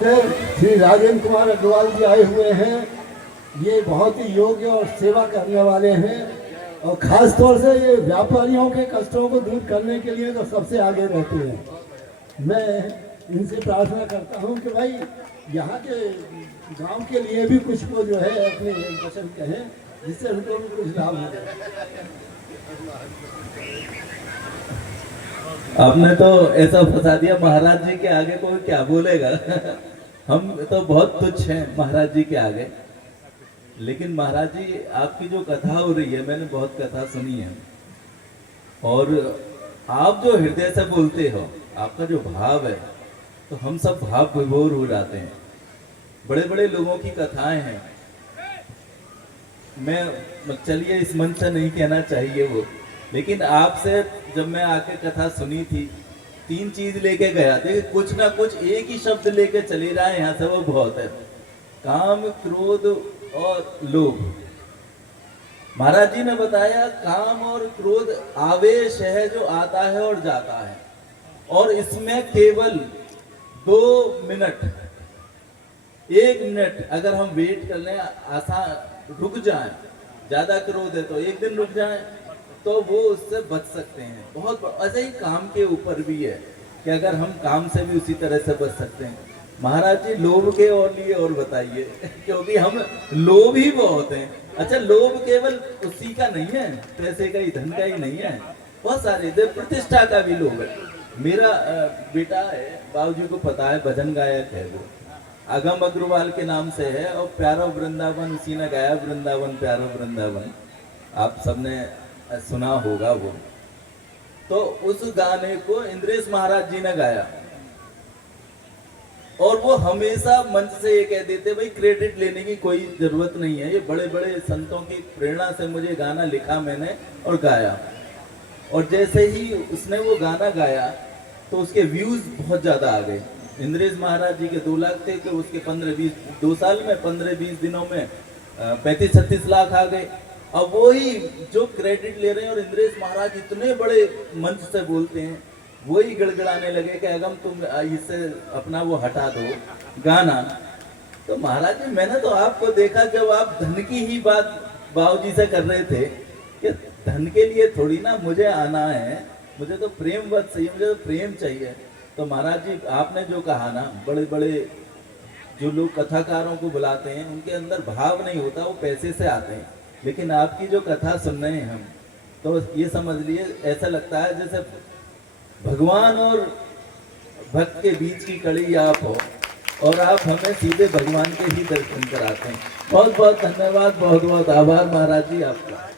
श्री राजेंद्र कुमार अग्रवाल जी आए हुए हैं। ये बहुत ही योग्य और सेवा करने वाले हैं और ख़ास तौर से ये व्यापारियों के कष्टों को दूर करने के लिए तो सबसे आगे रहते हैं। मैं इनसे प्रार्थना करता हूँ कि भाई यहाँ के गांव के लिए भी कुछ को जो है अपने वचन कहें, जिससे उनको भी कुछ लाभ हो जाए। आपने तो ऐसा फंसा दिया, महाराज जी के आगे कोई क्या बोलेगा। हम तो बहुत तुच्छ हैं महाराज जी के आगे। लेकिन महाराज जी आपकी जो कथा हो रही है, मैंने बहुत कथा सुनी है और आप जो हृदय से बोलते हो, आपका जो भाव है, तो हम सब भाव विभोर हो जाते हैं। बड़े बड़े लोगों की कथाएं हैं, मैं चलिए इस मंच से नहीं कहना चाहिए वो, लेकिन आपसे जब मैं आके कथा सुनी थी, 3 चीज लेके गया। देखिए कुछ ना कुछ एक ही शब्द लेके चले रहा है यहाँ से, वो बहुत है, काम, क्रोध और लोभ। महाराज जी ने बताया काम और क्रोध आवेश है जो आता है और जाता है, और इसमें केवल 2 मिनट, 1 मिनट अगर हम वेट कर लें, आसान रुक जाएं, ज्यादा क्रोध है तो 1 दिन रुक जाएं, तो वो उससे बच सकते हैं। बहुत ऐसे ही काम के ऊपर भी है कि अगर हम काम से भी उसी तरह से बच सकते हैं। महाराज जी लोभ के और लिए और बताइए, क्योंकि हम लोभ ही बहुत हैं। अच्छा, लोभ केवल उसी का नहीं है, पैसे का ही, धन का ही नहीं है, बहुत सारे प्रतिष्ठा का भी लोभ है। मेरा बेटा है, बाबूजी को पता है, भजन गायक है, वो अगम अग्रवाल के नाम से है, और प्यारा वृंदावन उसी ने गाया, वृंदावन प्यारा वृंदावन, आप सबने सुना होगा वो। तो उस गाने को इंद्रेश महाराज जी ने गाया, और वो हमेशा मंच से ये कह देते, भाई क्रेडिट लेने की कोई जरूरत नहीं है, ये बड़े बड़े संतों की प्रेरणा से मुझे गाना लिखा मैंने और गाया। और जैसे ही उसने वो गाना गाया तो उसके व्यूज बहुत ज्यादा आ गए। इंद्रेश महाराज जी के 2 लाख थे, तो उसके 15-20 2 साल में 15-20 दिनों में 35-36 लाख आ गए। अब वही जो क्रेडिट ले रहे हैं, और इंद्रेश महाराज इतने बड़े मंच से बोलते हैं, वही गड़गड़ाने लगे कि अगम तुम इससे अपना वो हटा दो गाना। तो महाराज जी मैंने तो आपको देखा जब आप धन की ही बात बाबूजी से कर रहे थे कि धन के लिए थोड़ी ना मुझे आना है, मुझे तो प्रेम वत चाहिए, मुझे तो प्रेम चाहिए। तो महाराज जी आपने जो कहा ना, बड़े बड़े जो लोग कथाकारों को बुलाते हैं उनके अंदर भाव नहीं होता, वो पैसे से आते हैं। लेकिन आपकी जो कथा सुन रहे हैं हम, तो ये समझ लिए ऐसा लगता है जैसे भगवान और भक्त के बीच की कड़ी आप हो, और आप हमें सीधे भगवान के ही दर्शन कराते हैं। बहुत बहुत धन्यवाद, बहुत बहुत आभार महाराज जी आपका।